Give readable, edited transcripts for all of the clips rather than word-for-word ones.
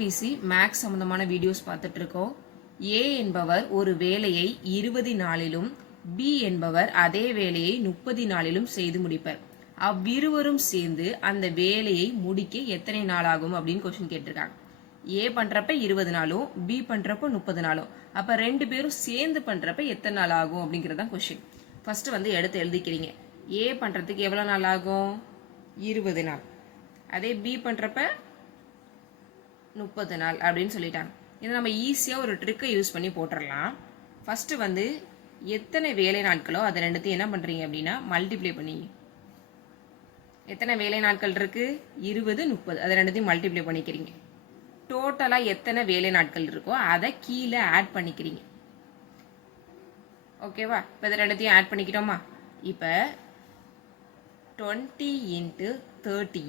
PC maths சம்பந்தமான videos பார்த்துட்டு இருக்கோம். ஏ என்பவர் ஒரு வேலையை 20 நாளிலும் பி என்பவர் அதே வேலையை 30 நாளிலும் செய்து முடிப்பர். அவ்விருவரும் சேர்ந்து அந்த வேலையை முடிக்க எத்தனை நாள் ஆகும் அப்படின்னு கொஸ்டின் கேட்டிருக்காங்க. ஏ பண்றப்ப 20 நாளும் பி பண்றப்ப 30 நாளும். அப்ப ரெண்டு பேரும் சேர்ந்து பண்றப்ப எத்தனை நாள் ஆகும் அப்படிங்கறதான் கொஸ்டின். ஃபர்ஸ்ட் எடுத்து எழுதிக்கிறீங்க. ஏ பண்றதுக்கு எவ்வளவு நாள் ஆகும்? 20 நாள். அதே பி பண்றப்ப 30 நாள் அப்படின்னு சொல்லிட்டாங்க. இதை நம்ம ஈஸியாக ஒரு ட்ரிக்கை யூஸ் பண்ணி போட்டுடலாம். ஃபர்ஸ்ட் எத்தனை வேலை நாட்களோ அதை ரெண்டுத்தையும் என்ன பண்ணுறீங்க அப்படின்னா மல்டிப்ளை பண்ணிங்க. எத்தனை வேலை நாட்கள் இருக்கு? 20, 30. அதை ரெண்டுத்தையும் மல்டிப்ளை பண்ணிக்கிறீங்க. டோட்டலாக எத்தனை வேலை நாட்கள் இருக்கோ அதை கீழே ஆட் பண்ணிக்கிறீங்க. ஓகேவா? இப்போ இதை ரெண்டுத்தையும் ஆட் பண்ணிக்கிட்டோமா? இப்போ 20 × 30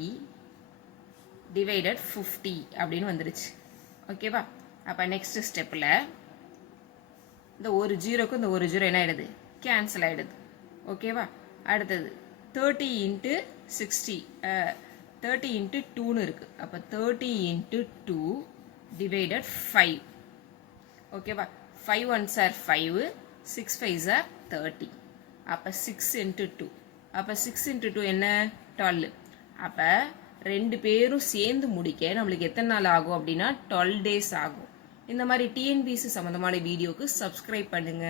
divided 50 அப்படின்னு வந்துருச்சு. ஓகேவா? அப்போ நெக்ஸ்ட் ஸ்டெப்பில் இந்த ஒரு ஜீரோக்கு இந்த ஒரு ஜீரோ என்ன ஆயிடுது? கேன்சல் ஆயிடுது. ஓகேவா? அடுத்தது 30 × 60 30 × 2ன்னு இருக்கு. அப்போ 30 × 2 divided 5. ஓகேவா? 5 1s are 5, 6 5s are 30. அப்போ 6 × 2. அப்போ 6 × 2 என்ன? 12. அப்போ ரெண்டு பேரும் சேர்ந்து முடிக்க நம்மளுக்கு எத்தனை நாள் ஆகும் அப்படின்னா 12 days ஆகும். இந்த மாதிரி டிஎன்பிஎஸ்சி சம்பந்தமான வீடியோக்கு சப்ஸ்கிரைப் பண்ணுங்க.